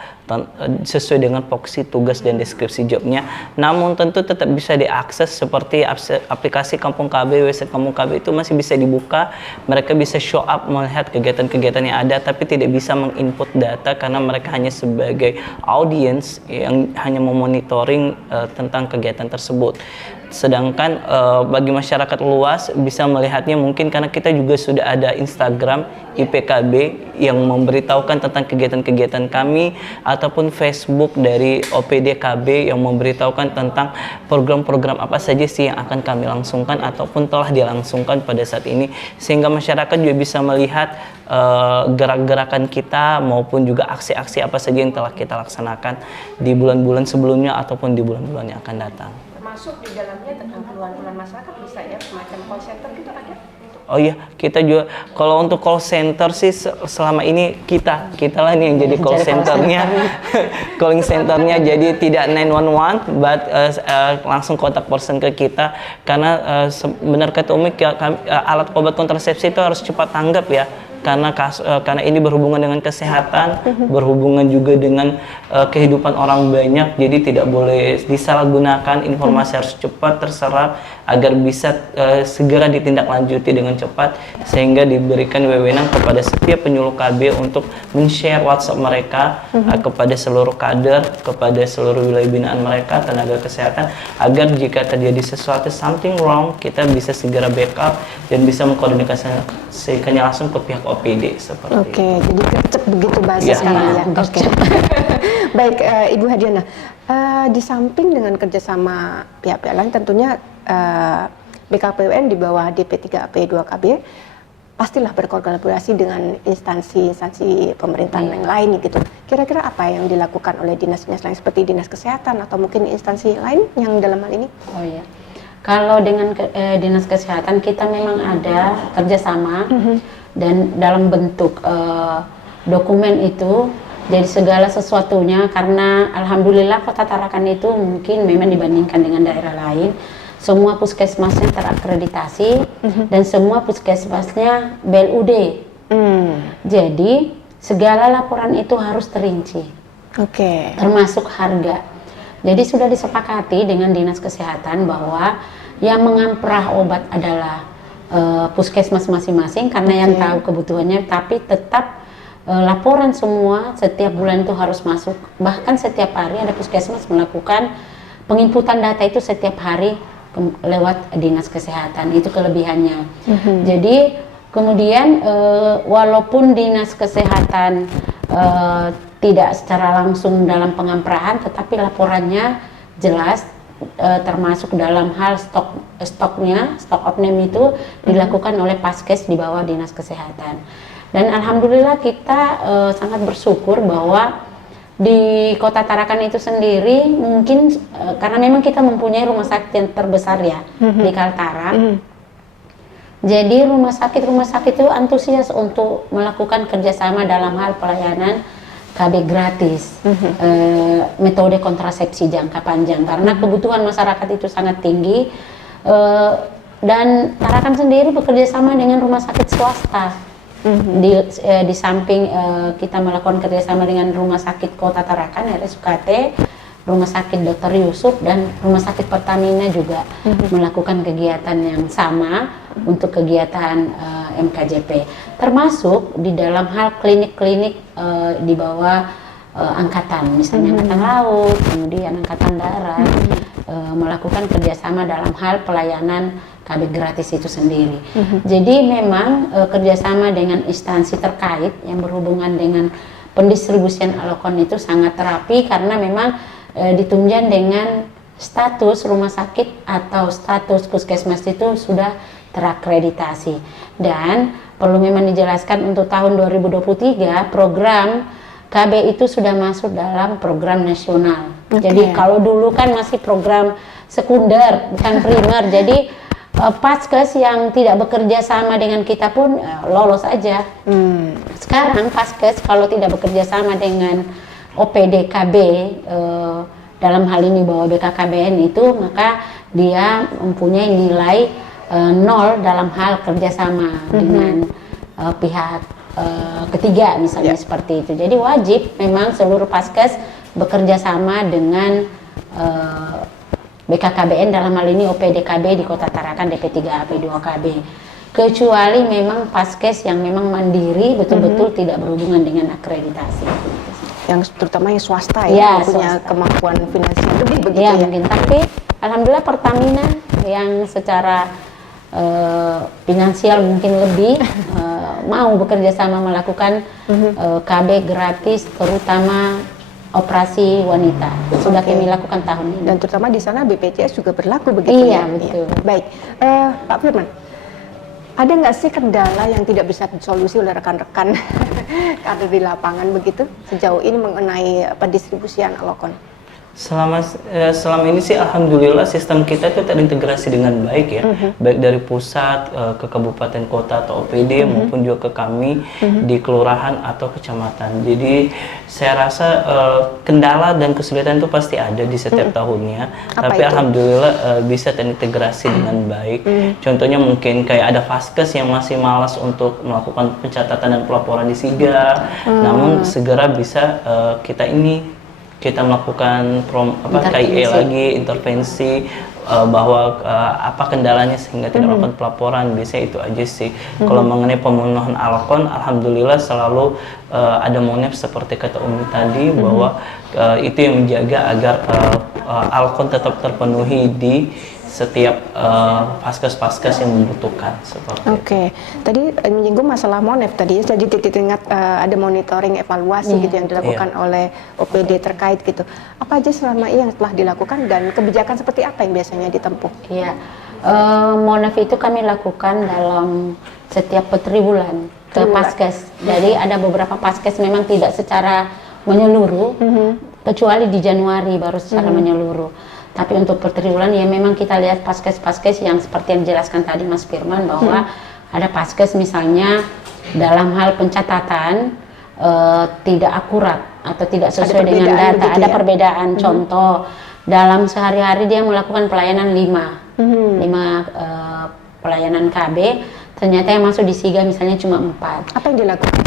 sesuai dengan fokus tugas dan deskripsi jobnya. Namun tentu tetap bisa diakses seperti aplikasi Kampung KB, website Kampung KB itu masih bisa dibuka. Mereka bisa show up melihat kegiatan-kegiatan yang ada, tapi tidak bisa menginput data karena mereka hanya sebagai audience yang hanya memonitoring tentang kegiatan tersebut. Sedangkan bagi masyarakat luas bisa melihatnya mungkin karena kita juga sudah ada Instagram IPKB yang memberitahukan tentang kegiatan-kegiatan kami, ataupun Facebook dari OPDKB yang memberitahukan tentang program-program apa saja sih yang akan kami langsungkan ataupun telah dilangsungkan pada saat ini, sehingga masyarakat juga bisa melihat gerak-gerakan kita maupun juga aksi-aksi apa saja yang telah kita laksanakan di bulan-bulan sebelumnya ataupun di bulan-bulan yang akan datang. Termasuk di dalamnya keluhan-keluhan masyarakat bisa ya, semacam call center gitu ada? Oh iya, kita juga kalau untuk call center sih selama ini kita lah nih yang jadi call centernya, calling centernya, jadi tidak 911 but langsung kontak person ke kita, karena benar kata Umi, alat obat kontrasepsi itu harus cepat tanggap ya. Karena ini berhubungan dengan kesehatan, berhubungan juga dengan kehidupan orang banyak, jadi tidak boleh disalahgunakan. Informasi harus cepat terserap agar bisa segera ditindaklanjuti dengan cepat, sehingga diberikan wewenang kepada setiap penyuluh KB untuk men-share WhatsApp mereka kepada seluruh kader, kepada seluruh wilayah binaan mereka, tenaga kesehatan, agar jika terjadi sesuatu something wrong, kita bisa segera backup dan bisa mengkomunikasikannya langsung ke pihak OPD seperti itu. Oke, jadi gercep begitu bahasa sekarang ya. Oke. Baik, Ibu Hadiana, di samping dengan kerjasama pihak-pihak lain, tentunya BKPUN di bawah DP3AP2KB pastilah berkolaborasi dengan instansi-instansi pemerintahan yang lain gitu. Kira-kira apa yang dilakukan oleh dinas-dinas lain seperti dinas kesehatan atau mungkin instansi lain yang dalam hal ini? Oh iya. Kalau dengan dinas kesehatan kita memang ada kerjasama dan dalam bentuk dokumen itu, jadi segala sesuatunya, karena alhamdulillah Kota Tarakan itu mungkin memang dibandingkan dengan daerah lain, semua puskesmasnya terakreditasi dan semua puskesmasnya BLUD. Jadi segala laporan itu harus terinci, termasuk harga. Jadi sudah disepakati dengan dinas kesehatan bahwa yang mengamprah obat adalah puskesmas masing-masing karena yang tahu kebutuhannya, tapi tetap laporan semua setiap bulan itu harus masuk. Bahkan setiap hari ada puskesmas melakukan penginputan data itu setiap hari lewat dinas kesehatan, itu kelebihannya. Jadi kemudian walaupun dinas kesehatan tidak secara langsung dalam pengamprahan, tetapi laporannya jelas, termasuk dalam hal stok opname itu dilakukan oleh Paskes di bawah dinas kesehatan. Dan alhamdulillah kita sangat bersyukur bahwa di Kota Tarakan itu sendiri mungkin karena memang kita mempunyai rumah sakit yang terbesar ya di Kaltara. Jadi rumah sakit itu antusias untuk melakukan kerjasama dalam hal pelayanan KB gratis, metode kontrasepsi jangka panjang, karena kebutuhan masyarakat itu sangat tinggi, dan Tarakan sendiri bekerja sama dengan rumah sakit swasta. Di samping kita melakukan kerjasama dengan Rumah Sakit Kota Tarakan, RSUKT, Rumah Sakit Dr. Yusuf, dan Rumah Sakit Pertamina juga melakukan kegiatan yang sama untuk kegiatan MKJP, termasuk di dalam hal klinik-klinik di bawah angkatan, misalnya Angkatan Laut, kemudian Angkatan Darat, melakukan kerjasama dalam hal pelayanan KB gratis itu sendiri. Jadi memang kerjasama dengan instansi terkait yang berhubungan dengan pendistribusian alokon itu sangat terapi, karena memang ditunjang dengan status rumah sakit atau status puskesmas itu sudah terakreditasi. Dan perlu memang dijelaskan untuk tahun 2023 program KB itu sudah masuk dalam program nasional. Jadi kalau dulu kan masih program sekunder bukan primer, jadi Paskes yang tidak bekerja sama dengan kita pun lolos aja. Sekarang Paskes kalau tidak bekerja sama dengan OPDKB dalam hal ini bahwa BKKBN itu, maka dia mempunyai nilai 0 dalam hal kerjasama dengan pihak ketiga misalnya seperti itu. Jadi wajib memang seluruh Paskes bekerja sama dengan BKKBN, dalam hal ini OPDKB di Kota Tarakan DP3 AP2KB. Kecuali memang Paskes yang memang mandiri betul-betul tidak berhubungan dengan akreditasi. Yang terutama yang swasta Ya, yang punya swasta. kemampuan finansial lebih begitu Ya, ya. mungkin, tapi alhamdulillah Pertamina yang secara finansial mungkin lebih mau bekerja sama melakukan KB gratis, terutama operasi wanita. Sudah kami lakukan tahun ini. Dan terutama di sana BPJS juga berlaku begitu Iya, ya. betul. Baik, Pak Firman, ada nggak sih kendala yang tidak bisa disolusi oleh rekan-rekan kader di lapangan begitu sejauh ini mengenai pendistribusian alokon? Selama ini sih alhamdulillah sistem kita itu terintegrasi dengan baik ya, baik dari pusat ke kabupaten kota atau OPD maupun juga ke kami di kelurahan atau kecamatan. Jadi saya rasa kendala dan kesulitan itu pasti ada di setiap tahunnya, Apa tapi itu? alhamdulillah bisa terintegrasi dengan baik. Contohnya mungkin kayak ada Vaskes yang masih malas untuk melakukan pencatatan dan pelaporan di SIGA, namun segera bisa kita melakukan KIE lagi, intervensi bahwa apa kendalanya sehingga tidak melakukan pelaporan. Biasanya itu aja sih. Kalau mengenai pemenuhan alokon, alhamdulillah selalu ada monep seperti kata Umi tadi bahwa itu yang menjaga agar alokon tetap terpenuhi di setiap Vaskes-Vaskes yang membutuhkan seperti itu. Oke, tadi menyinggung masalah monef tadi, saya jadi ingat ada monitoring evaluasi gitu yang dilakukan oleh OPD terkait gitu. Apa aja selama ini yang telah dilakukan dan kebijakan seperti apa yang biasanya ditempuh? Iya, monef itu kami lakukan dalam setiap triwulan ke Paskes. Jadi ada beberapa Paskes memang tidak secara menyeluruh, kecuali di Januari baru secara menyeluruh. Tapi untuk per triwulan ya memang kita lihat Paskes-Paskes yang seperti yang dijelaskan tadi Mas Firman bahwa ada Paskes misalnya dalam hal pencatatan tidak akurat atau tidak sesuai dengan data, ada perbedaan. Contoh, dalam sehari-hari dia melakukan pelayanan 5 pelayanan KB, ternyata yang masuk di SIGA misalnya cuma 4. Apa yang dilakukan?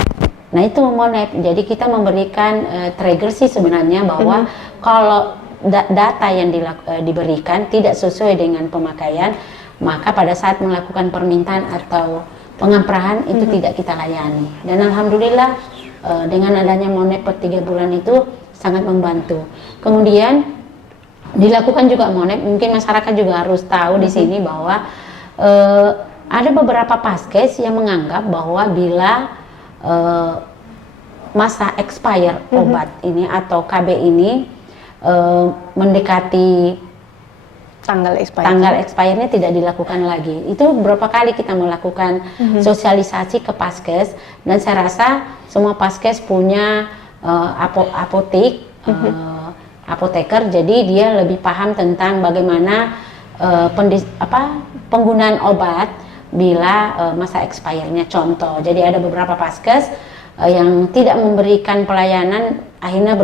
Nah itu monep, jadi kita memberikan trigger sih sebenarnya bahwa kalau data yang diberikan tidak sesuai dengan pemakaian, maka pada saat melakukan permintaan atau pengamprahan itu tidak kita layani. Dan alhamdulillah dengan adanya monep per 3 bulan itu sangat membantu. Kemudian dilakukan juga monep, mungkin masyarakat juga harus tahu di sini bahwa ada beberapa Paskes yang menganggap bahwa bila masa expire obat ini atau KB ini mendekati Tanggal expire-nya tidak dilakukan lagi. Itu beberapa kali kita melakukan sosialisasi ke Paskes, dan saya rasa semua Paskes punya apoteker, jadi dia lebih paham tentang bagaimana penggunaan obat bila masa expire-nya. Contoh, jadi ada beberapa Paskes yang tidak memberikan pelayanan, akhirnya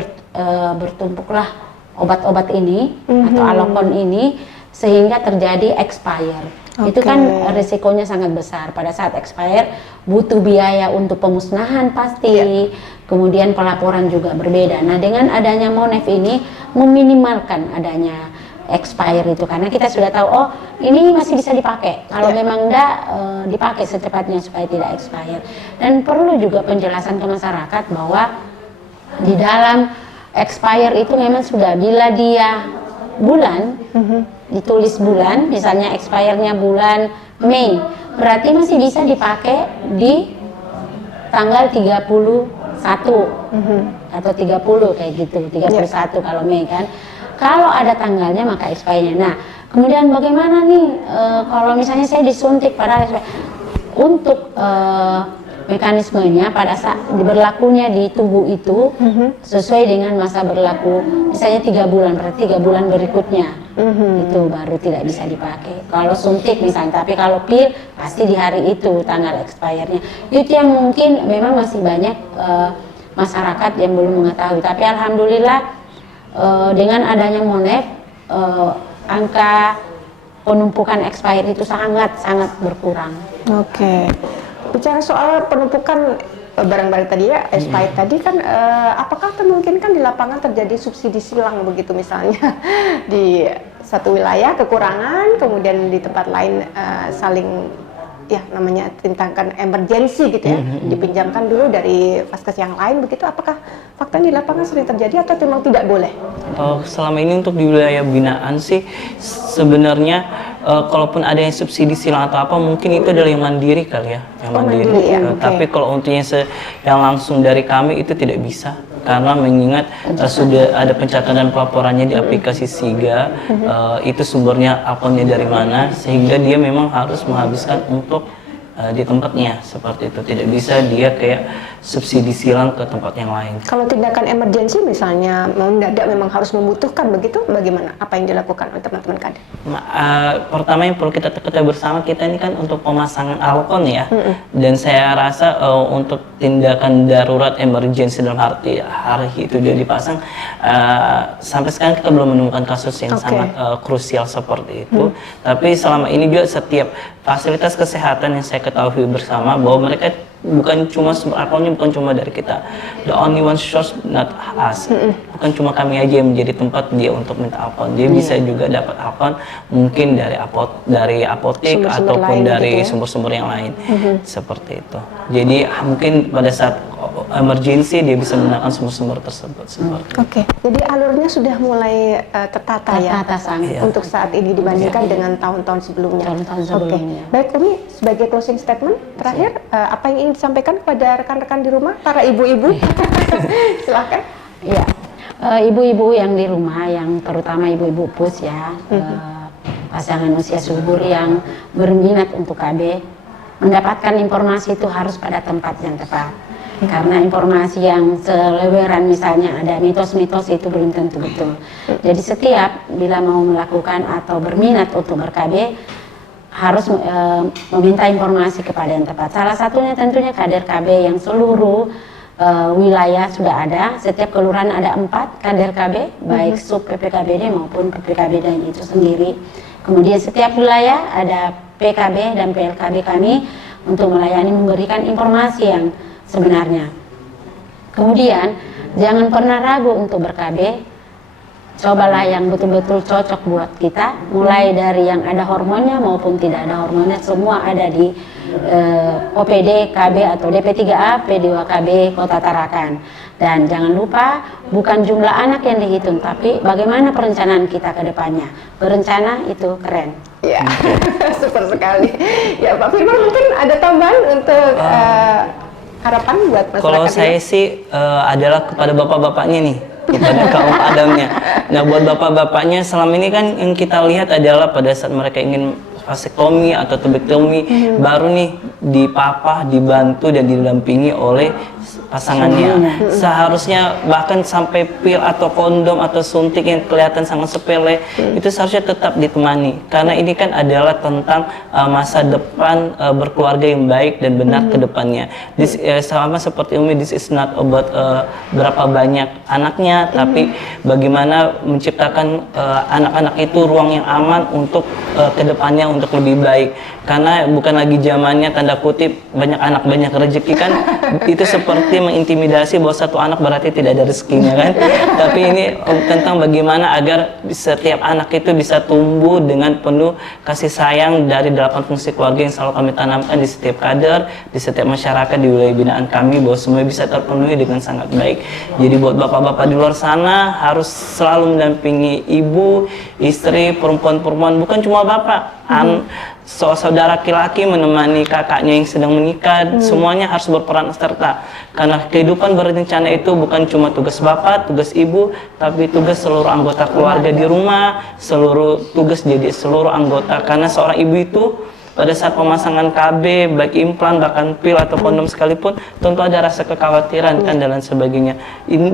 bertumpuklah obat-obat ini atau alokon ini sehingga terjadi expire. Itu kan risikonya sangat besar. Pada saat expire butuh biaya untuk pemusnahan pasti, kemudian pelaporan juga berbeda. Nah dengan adanya monef ini meminimalkan adanya expire itu, karena kita sudah tahu oh ini masih bisa dipakai, kalau memang enggak dipakai secepatnya supaya tidak expire. Dan perlu juga penjelasan ke masyarakat bahwa di dalam expire itu memang sudah, bila dia bulan ditulis bulan, misalnya expire-nya bulan Mei, berarti masih bisa dipakai di tanggal 31 atau 30 kayak gitu, 31 kalau Mei kan. Kalau ada tanggalnya maka expire-nya. Nah, kemudian bagaimana nih kalau misalnya saya disuntik pada untuk mekanismenya pada saat berlakunya di tubuh itu sesuai dengan masa berlaku, misalnya 3 bulan, berarti 3 bulan berikutnya itu baru tidak bisa dipakai. Kalau suntik misalnya, tapi kalau pil pasti di hari itu tanggal expirednya. Itu yang mungkin memang masih banyak masyarakat yang belum mengetahui. Tapi alhamdulillah dengan adanya monef angka penumpukan expired itu sangat berkurang. Oke. Bicara soal penumpukan barang-barang tadi ya, expired tadi kan, apakah memungkinkan di lapangan terjadi subsidi silang begitu misalnya di satu wilayah kekurangan, kemudian di tempat lain saling ya namanya tindakan emergensi gitu ya, dipinjamkan dulu dari vaskes yang lain begitu. Apakah fakta di lapangan sering terjadi atau memang tidak boleh? Selama ini untuk di wilayah binaan sih sebenarnya kalaupun ada yang subsidi silang atau apa mungkin itu adalah yang mandiri kali ya, yang mandiri. Ya, okay. Tapi kalau untuk yang langsung dari kami itu tidak bisa. Karena mengingat sudah ada pencatatan pelaporannya di aplikasi SIGA, itu sumbernya akunnya dari mana, sehingga dia memang harus menghabiskan untuk di tempatnya seperti itu. Tidak bisa dia kayak subsidi silang ke tempat yang lain. Kalau tindakan emergensi misalnya mendadak memang harus membutuhkan begitu, bagaimana? Apa yang dilakukan oleh teman-teman kader? Pertama yang perlu kita ketahui bersama, kita ini kan untuk pemasangan alkon ya, dan saya rasa untuk tindakan darurat emergensi dalam hari itu dia dipasang, sampai sekarang kita belum menemukan kasus yang sangat krusial seperti itu. Tapi selama ini juga setiap fasilitas kesehatan yang saya ketahui bersama bahwa mereka bukan cuma sumber alkonnya bukan cuma dari kita, the only one source not us, bukan cuma kami aja yang menjadi tempat dia untuk minta alkon, dia bisa juga dapat alkon mungkin dari apotek ataupun dari sumber-sumber yang lain, seperti itu. Jadi mungkin pada saat emergency dia bisa menggunakan sumber-sumber tersebut. Oke, jadi alurnya sudah mulai tertata ya untuk saat ini dibandingkan dengan tahun-tahun sebelumnya. Baik Umi, sebagai closing statement terakhir, apa yang ingin disampaikan kepada rekan-rekan di rumah, para ibu-ibu? Silahkan. Ya, ibu-ibu yang di rumah, yang terutama ibu-ibu pus ya, pasangan usia subur yang berminat untuk KB, mendapatkan informasi itu harus pada tempat yang tepat. Karena informasi yang seleweran misalnya ada mitos-mitos itu belum tentu betul. Jadi setiap bila mau melakukan atau berminat untuk ber-KB harus meminta informasi kepada yang tepat. Salah satunya tentunya kader KB yang seluruh wilayah sudah ada. Setiap kelurahan ada 4 kader KB, baik sub PPKBD maupun PPKBD itu sendiri. Kemudian setiap wilayah ada PKB dan PLKB kami untuk melayani, memberikan informasi yang sebenarnya. Kemudian jangan pernah ragu untuk ber-KB. Cobalah yang betul-betul cocok buat kita, mulai dari yang ada hormonnya maupun tidak ada hormonnya, semua ada di OPD KB atau DP3A P2KB Kota Tarakan. Dan jangan lupa, bukan jumlah anak yang dihitung, tapi bagaimana perencanaan kita ke depannya. Berencana itu keren. Ya, super sekali. Ya, Pak Firman mungkin ada tambahan untuk harapan buat masyarakat? Kalau saya sih adalah kepada bapak-bapaknya nih, kepada kaum adamnya. Nah, buat bapak-bapaknya selama ini kan yang kita lihat adalah pada saat mereka ingin vasektomi atau tubektomi, baru nih dipapah, dibantu dan didampingi oleh pasangannya. Seharusnya bahkan sampai pil atau kondom atau suntik yang kelihatan sangat sepele itu seharusnya tetap ditemani, karena ini kan adalah tentang masa depan berkeluarga yang baik dan benar ke depannya. Sama seperti Umi, this is not about berapa banyak anaknya, tapi bagaimana menciptakan anak-anak itu ruang yang aman untuk ke depannya untuk lebih baik. Karena bukan lagi zamannya tanda kutip banyak anak banyak rezeki kan, itu seperti mengintimidasi bahwa satu anak berarti tidak ada rezekinya kan. Tapi ini tentang bagaimana agar setiap anak itu bisa tumbuh dengan penuh kasih sayang dari 8 fungsi keluarga yang selalu kami tanamkan di setiap kader, di setiap masyarakat di wilayah binaan kami, bahwa semua bisa terpenuhi dengan sangat baik. Jadi buat bapak-bapak di luar sana harus selalu mendampingi ibu, istri, perempuan-perempuan, bukan cuma bapak, saudara laki-laki menemani kakaknya yang sedang menikah, semuanya harus berperan serta. Karena kehidupan berencana itu bukan cuma tugas bapak, tugas ibu, tapi tugas seluruh anggota keluarga di rumah, tugas jadi seluruh anggota. Karena seorang ibu itu pada saat pemasangan KB, baik implan, bahkan pil atau kondom sekalipun, tentu ada rasa kekhawatiran kan dan lain sebagainya.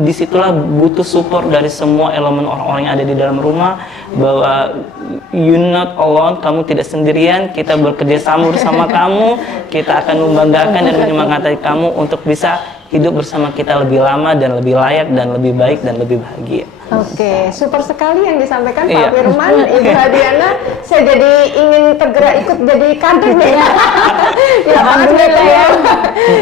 Disitulah butuh support dari semua elemen orang-orang yang ada di dalam rumah, bahwa you not alone, kamu tidak sendirian, kita bekerja sama bersama kamu, kita akan membanggakan dan menyemangati kamu untuk bisa hidup bersama kita lebih lama dan lebih layak dan lebih baik dan lebih bahagia. Oke, super sekali yang disampaikan Pak Iya. Firman, Ibu Hadiana. Saya jadi ingin tergerak ikut jadi kader nih. Ya, alhamdulillah ya.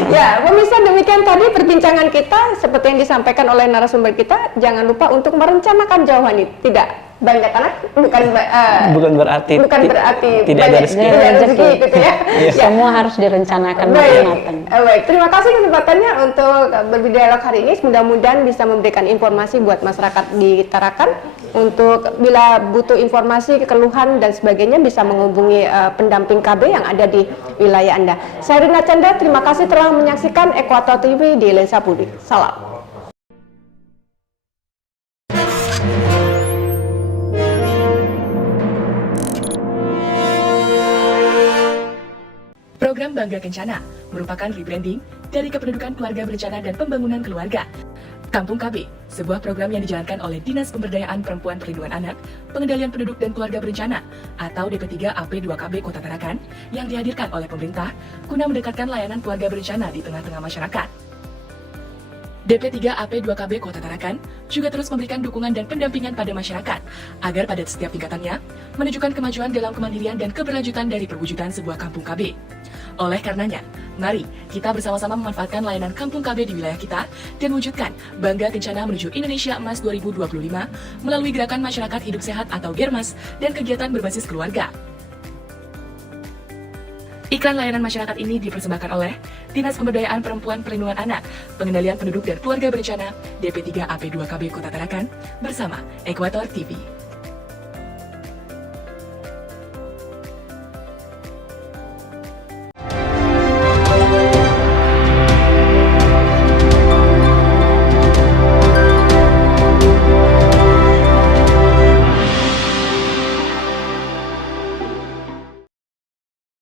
Ya, pemirsa, demikian tadi perbincangan kita seperti yang disampaikan oleh narasumber kita. Jangan lupa untuk merencanakan jauh ini. Tidak banyak anak, Bukan berarti tidak ada banyak rezeki. gitu ya. Ya. Semua harus direncanakan Baik, matang-matang. baik. Terima kasih kesempatannya untuk berdialog hari ini. Mudah-mudahan bisa memberikan informasi buat masyarakat di Tarakan untuk bila butuh informasi, keluhan dan sebagainya bisa menghubungi pendamping KB yang ada di wilayah Anda. Saya Rina Chandra, terima kasih telah menyaksikan Ekuator TV di Lensa Publik. Salam. Program Bangga Kencana merupakan rebranding dari Kependudukan Keluarga Berencana dan Pembangunan Keluarga. Kampung KB, sebuah program yang dijalankan oleh Dinas Pemberdayaan Perempuan Perlindungan Anak, Pengendalian Penduduk dan Keluarga Berencana atau DP3 AP2KB Kota Tarakan yang dihadirkan oleh pemerintah guna mendekatkan layanan keluarga berencana di tengah-tengah masyarakat. DP3 AP2KB Kota Tarakan juga terus memberikan dukungan dan pendampingan pada masyarakat agar pada setiap tingkatannya menunjukkan kemajuan dalam kemandirian dan keberlanjutan dari perwujudan sebuah kampung KB. Oleh karenanya, mari kita bersama-sama memanfaatkan layanan kampung KB di wilayah kita dan wujudkan Bangga Kencana menuju Indonesia Emas 2025 melalui Gerakan Masyarakat Hidup Sehat atau GERMAS dan kegiatan berbasis keluarga. Iklan layanan masyarakat ini dipersembahkan oleh Dinas Pemberdayaan Perempuan Perlindungan Anak, Pengendalian Penduduk dan Keluarga Berencana, DP3 AP2KB Kota Tarakan, bersama Ekuator TV.